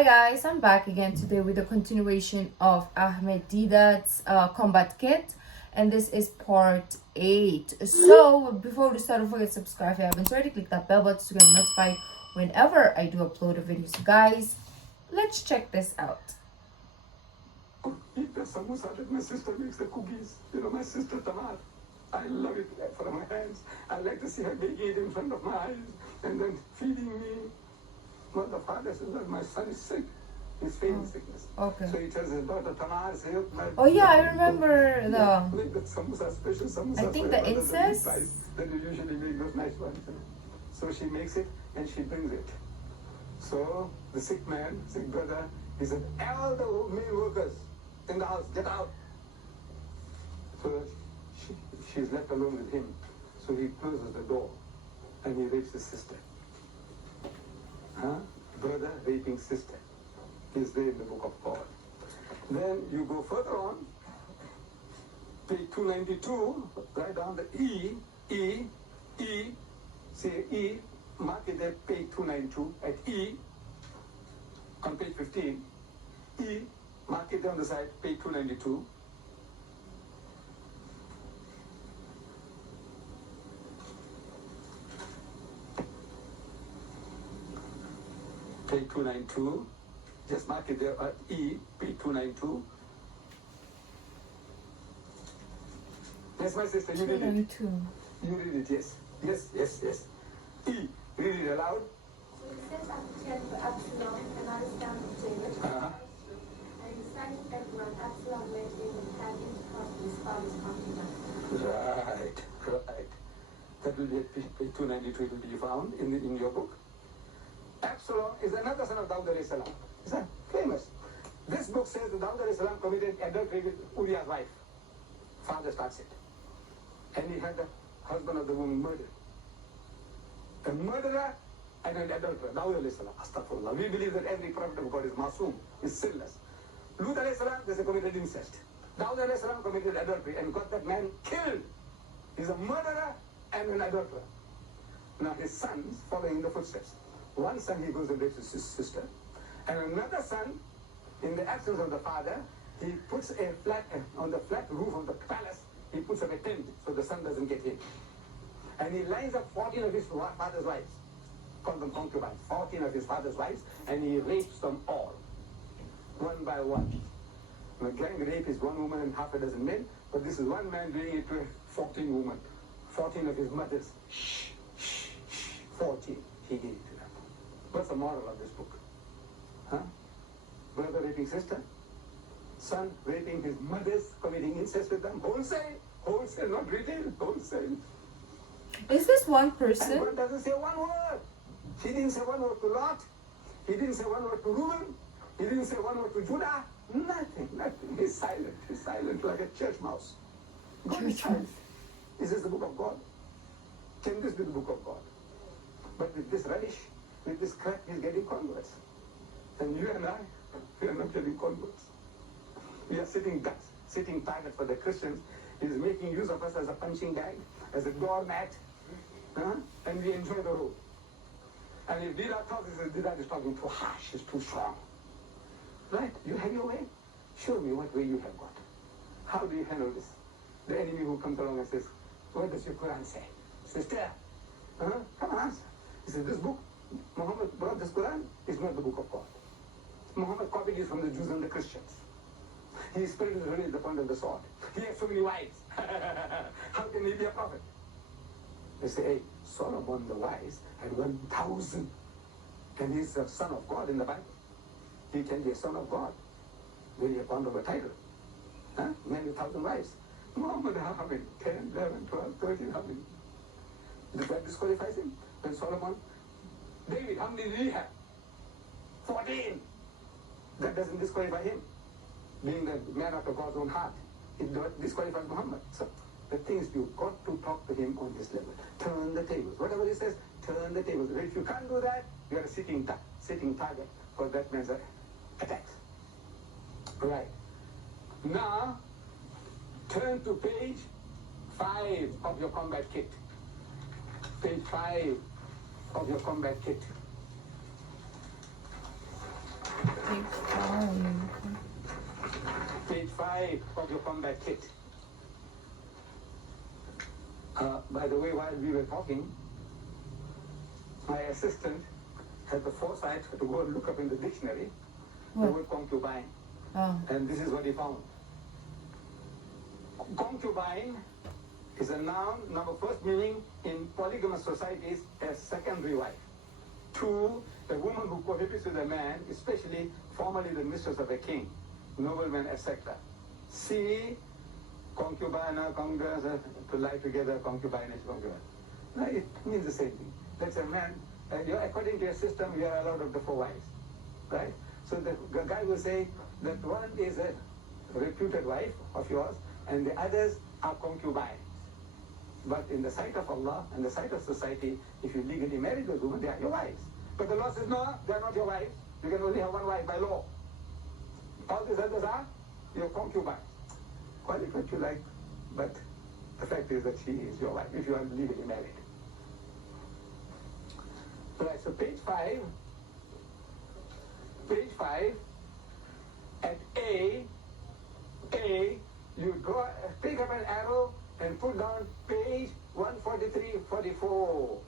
Hi guys, I'm back again today with a continuation of Ahmed Deedat's Combat Kit, and this is part 8. So before we start, don't forget to subscribe if you haven't already. Click that bell button to get notified whenever I do upload a video. So guys, let's check this out. Eat the samosa that my sister makes, the cookies. You know, my sister Tamar. I love it from my hands. I like to see her making it in front of my eyes and then feeding me. Well, the father says that my son is sick. He's feigning sickness. Okay. So he tells his daughter Tamar, say, Oh yeah, I remember make the samosa, special samosa. I think the incest. Then you usually make those nice ones. You know? So she makes it and she brings it. So the sick man, sick brother, he said, all the male workers in the house, get out. So she's left alone with him. So he closes the door and he rapes his sister. Brother raping sister is there in the book of God. Then you go further on, page 292, write down the E, say E, mark it there, page 292, at E, on page 15, E, mark it there on the side, page 292. Page 292, just mark it there at E, page 292. Yes, my sister, you read it. You read it, yes. Yes. E, read it aloud. So he set up a tent for Absalom, another son of David. And in sight of everyone, Absalom went in and had intercourse with his father's concubine. Right. That will be at page 292, it will be found in your book. Absalom is another son of Daud alayhi salam. Is that famous? This book says that Daud alayhi salam committed adultery with Uriah's wife. Father starts it. And he had the husband of the woman murdered. A murderer and an adulterer. Daud alayhi salam. Astaghfirullah. We believe that every prophet of God is masoom, is sinless. Lut alayhi salam, they committed incest. Daud alayhi salam committed adultery and got that man killed. He's a murderer and an adulterer. Now his sons following in the footsteps. One son he goes and rapes his sister, and another son, in the absence of the father, he puts a flat on the flat roof of the palace. He puts up a tent so the sun doesn't get in, and he lines up 14 of his father's wives, call them concubines, 14 of his father's wives, and he rapes them all, one by one. Now, gang rape is one woman and half a dozen men, but this is one man doing it to 14 women, 14 of his mothers. 14. He gave it to them. What's the moral of this book? Brother raping sister, son raping his mothers, committing incest with them, wholesale, not retail, wholesale. Is this one person? And God doesn't say one word. He didn't say one word to Lot. He didn't say one word to Reuben. He didn't say one word to Judah. Nothing. He's silent like a church mouse. God is silent. Is this the book of God? Can this be the book of God? But with this rubbish, with this crap, he's getting converts. And you and I, we are not getting converts. We are sitting ducks, sitting target for the Christians. He's making use of us as a punching bag, as a doormat, and we enjoy the road. And if Deedat talks, he says, Deedat is talking too harsh, he's too strong. Right? You have your way. Show me what way you have got. How do you handle this? The enemy who comes along and says, what does your Quran say? Sister, come on, answer. He says, this book, Muhammad brought this Quran, is not the book of God. Muhammad copied it from the Jews and the Christians. He spread his religion at the point of the sword. He has so many wives. How can he be a prophet? They say, hey, Solomon the wise had 1,000. And he's the son of God in the Bible. He can be a son of God. When you're fond of a title. Many 1,000 wives. Muhammad, how many? 10, 11, 12, 13, how many? Does that disqualify him? When Solomon, David, how many did he have? 14. That doesn't disqualify him. Being the man after God's own heart, it disqualifies Muhammad. So the thing is, you've got to talk to him on this level. Turn the tables. Whatever he says, turn the tables. If you can't do that, you are a sitting target for that man's attack. Right. Now, turn to page 5 of your combat kit. Page 5 of your combat kit. Page 5 of your combat kit. By the way, while we were talking, my assistant had the foresight to go and look up in the dictionary the word concubine. And this is what he found. Concubine is a noun, number first meaning in polygamous societies as secondary wife. 2, a woman who cohabits with a man, especially formerly the mistress of a king, nobleman, etc. C, concubina, to lie together, concubinage, concubine. No, it means the same thing. That's a man, according to your system, you are allowed up to 4 wives, right? So the guy will say that one is a reputed wife of yours, and the others are concubines. But in the sight of Allah and the sight of society, if you legally marry those women, they are your wives. But the law says, no, they are not your wives. You can only have one wife by law. All these others are your concubines. Call it what you like, but the fact is that she is your wife, if you are legally married. Right, so page 5, at A, you draw, pick up an arrow and put down page 143-44.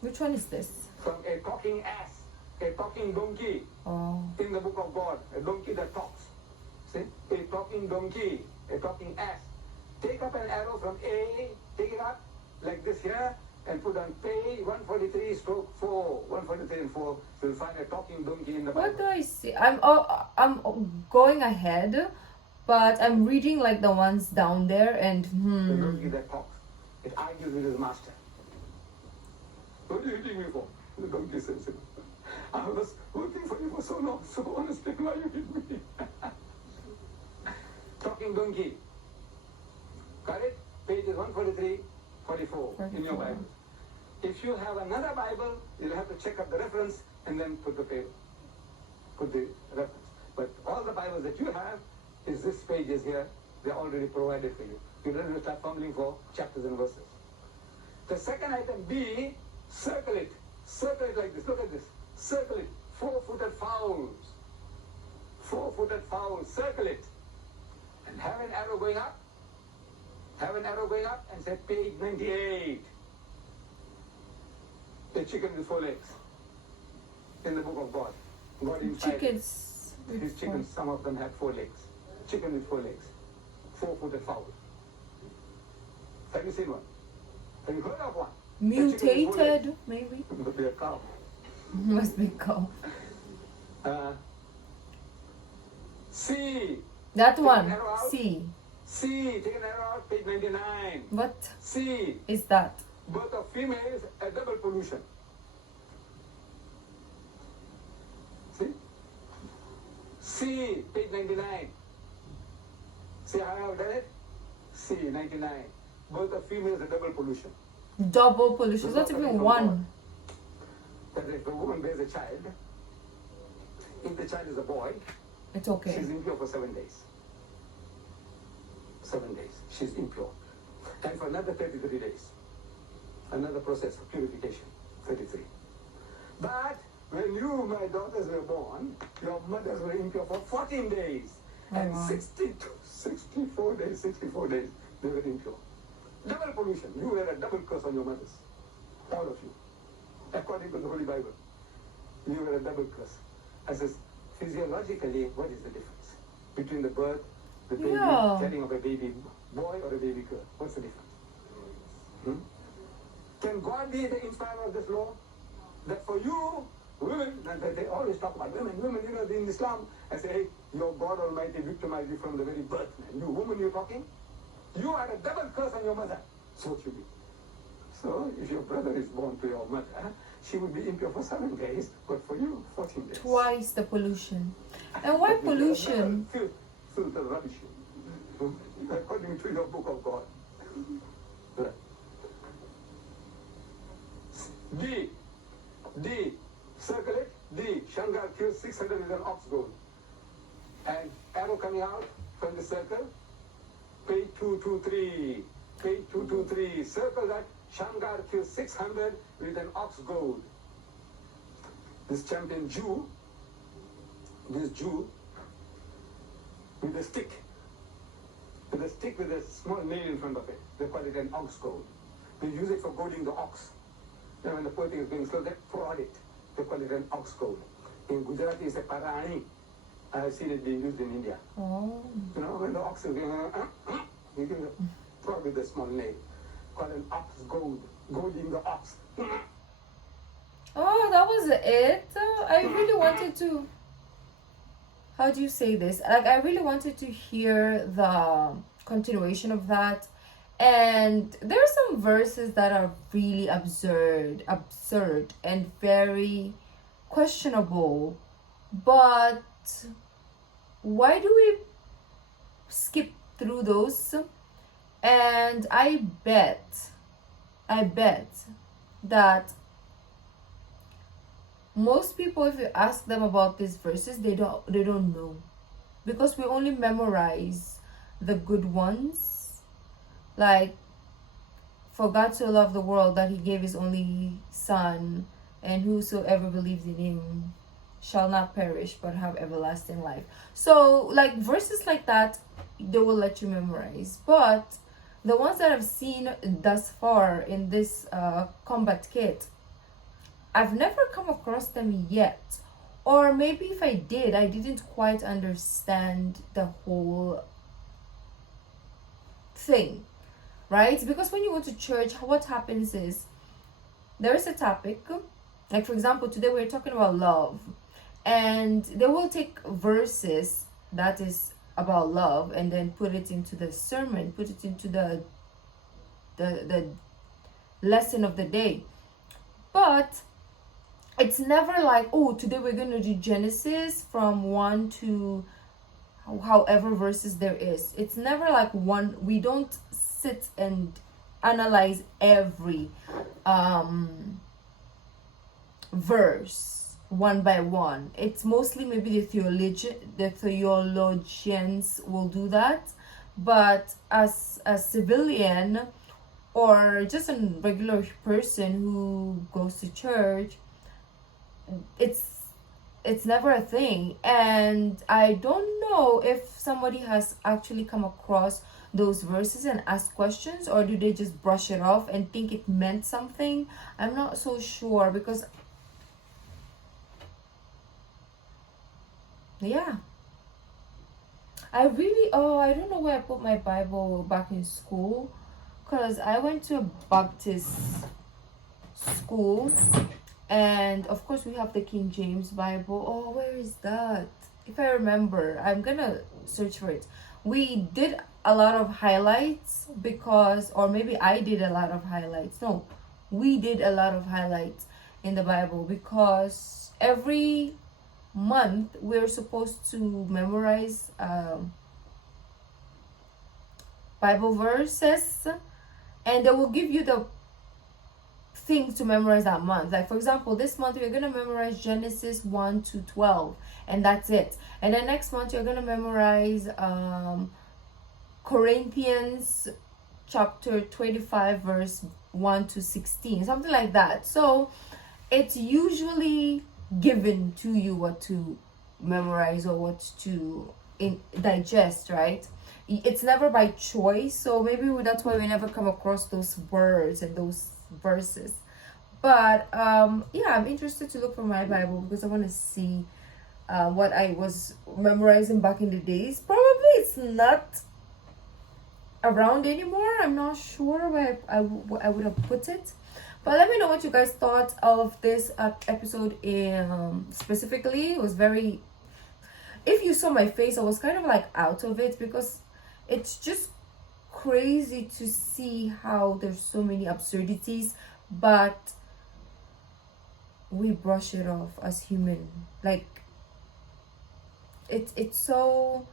Which one is this? From a talking ass, a talking donkey in the book of God, a donkey that talks. See? A talking donkey, a talking ass. Take up an arrow from A, take it up like this here, and put on page 143-4, 143 and 4. You'll find a talking donkey in the Bible. What do I see? I'm going ahead, but I'm reading like the ones down there, and The donkey that talks. It argues with his master. What are you hitting me for? The donkey says, I was working for you for so long, so honestly, why you hit me? Talking donkey. Got it? Pages 143-44 in your Bible. If you have another Bible, you'll have to check up the reference and then put the reference. But all the Bibles that you have is this page is here. They're already provided for you. You don't have to start fumbling for chapters and verses. The second item, B, circle it. Circle it like this. Look at this. Circle it. 4-footed fowls. 4-footed fowls. Circle it. And have an arrow going up. Have an arrow going up and say page 98. The chicken with 4 legs. In the book of God. God inside. Chickens. These chickens, some of them have 4 legs. Chicken with 4 legs. 4-footed fowl. Have you seen one? Have you heard of one? Mutated, maybe? Must be a cow. Must be cow. C. That Take one. an arrow out. C. C. Take an arrow out, page 99. What C. is that? Birth of females, a double pollution. See? C. Page 99. See how I have done it? C. 99. Birth of females, a double pollution. Double pollution. That's even one. That if the woman bears a child, if the child is a boy, It's okay. she's impure for 7 days. 7 days. She's impure. And for another 33 days. Another process of purification. 33. But when you, my daughters, were born, your mothers were impure for 14 days. And 64 days, they were impure. Double pollution. You were a double curse on your mothers. All of you. According to the Holy Bible. You were a double curse. I says, physiologically, what is the difference between the birth, the baby, carrying of a baby boy or a baby girl? What's the difference? Can God be the inspirer of this law? That for you, women, they always talk about women, you know, in Islam, I say, hey, your God Almighty victimized you from the very birth, man. You woman, you're talking? You are a double curse on your mother. So should be. So, if your brother is born to your mother, she would be impure for 7 days, but for you, 14 days. Twice the pollution. And why pollution? Filter rubbish. According to your book of God. Right. D. Circle it. D. Shangar kills 600 with an ox goad. And arrow coming out from the circle. Page 223. Page 223. Circle that. Shangar kills 600 with an ox goad. This champion Jew this Jew with a stick with a small nail in front of it. They call it an ox goad. They use it for goading the ox. Then when the poor thing is being slow, they prod it. They call it an ox goad. In Gujarati, it's a parani. I have seen it being used in India. Oh. You know, when the ox is being, you can prod with a small nail. Called an ox goad. Goading the ox. Oh, that was it. I really wanted to. How do you say this? Like, I really wanted to hear the continuation of that. And there are some verses that are really absurd, and very questionable. But why do we skip through those? And I bet that most people, if you ask them about these verses, they don't know, because we only memorize the good ones, like, for God so loved the world that he gave his only son, and whosoever believes in him shall not perish but have everlasting life. So, like, verses like that, they will let you memorize. But the ones that I've seen thus far in this combat kit, I've never come across them yet. Or maybe if I did, I didn't quite understand the whole thing, right? Because when you go to church, what happens is there is a topic. Like, for example, today we're talking about love. And they will take verses that is about love and then put it into the sermon, put it into the lesson of the day. But it's never like, oh, today we're going to do Genesis from 1 to however verses there is. It's never like one. We don't sit and analyze every verse one by one. It's mostly maybe the theologians will do that. But as a civilian or just a regular person who goes to church, it's never a thing. And I don't know if somebody has actually come across those verses and asked questions, or do they just brush it off and think it meant something. I'm not so sure, because yeah, I don't know where I put my Bible back in school, because I went to a Baptist school. And of course we have the King James Bible. Oh, where is that? If I remember, I'm gonna search for it. We did a lot of highlights or maybe I did a lot of highlights. No, we did a lot of highlights in the Bible, because every month we're supposed to memorize Bible verses, and they will give you the things to memorize that month. Like, for example, this month you're gonna memorize Genesis 1 to 12, and that's it. And then next month you're gonna memorize Corinthians chapter 25 verse 1 to 16, something like that. So it's usually given to you what to memorize or what to digest, right? It's never by choice. So maybe that's why we never come across those words and those verses. But yeah, I'm interested to look for my Bible, because I want to see what I was memorizing back in the days. Probably it's not around anymore. I'm not sure where I would have put it. But let me know what you guys thought of this episode specifically. It was very, if you saw my face, I was kind of like out of it, because it's just crazy to see how there's so many absurdities, but we brush it off as human. Like, it's so,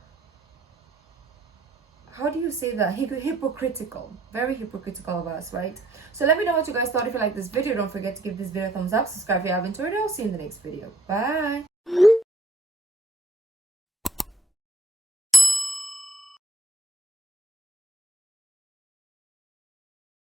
how do you say that, hypocritical, very hypocritical of us, right? So let me know what you guys thought. If you like this video, don't forget to give this video a thumbs up, subscribe if you haven't already. I'll see you in the next video. Bye.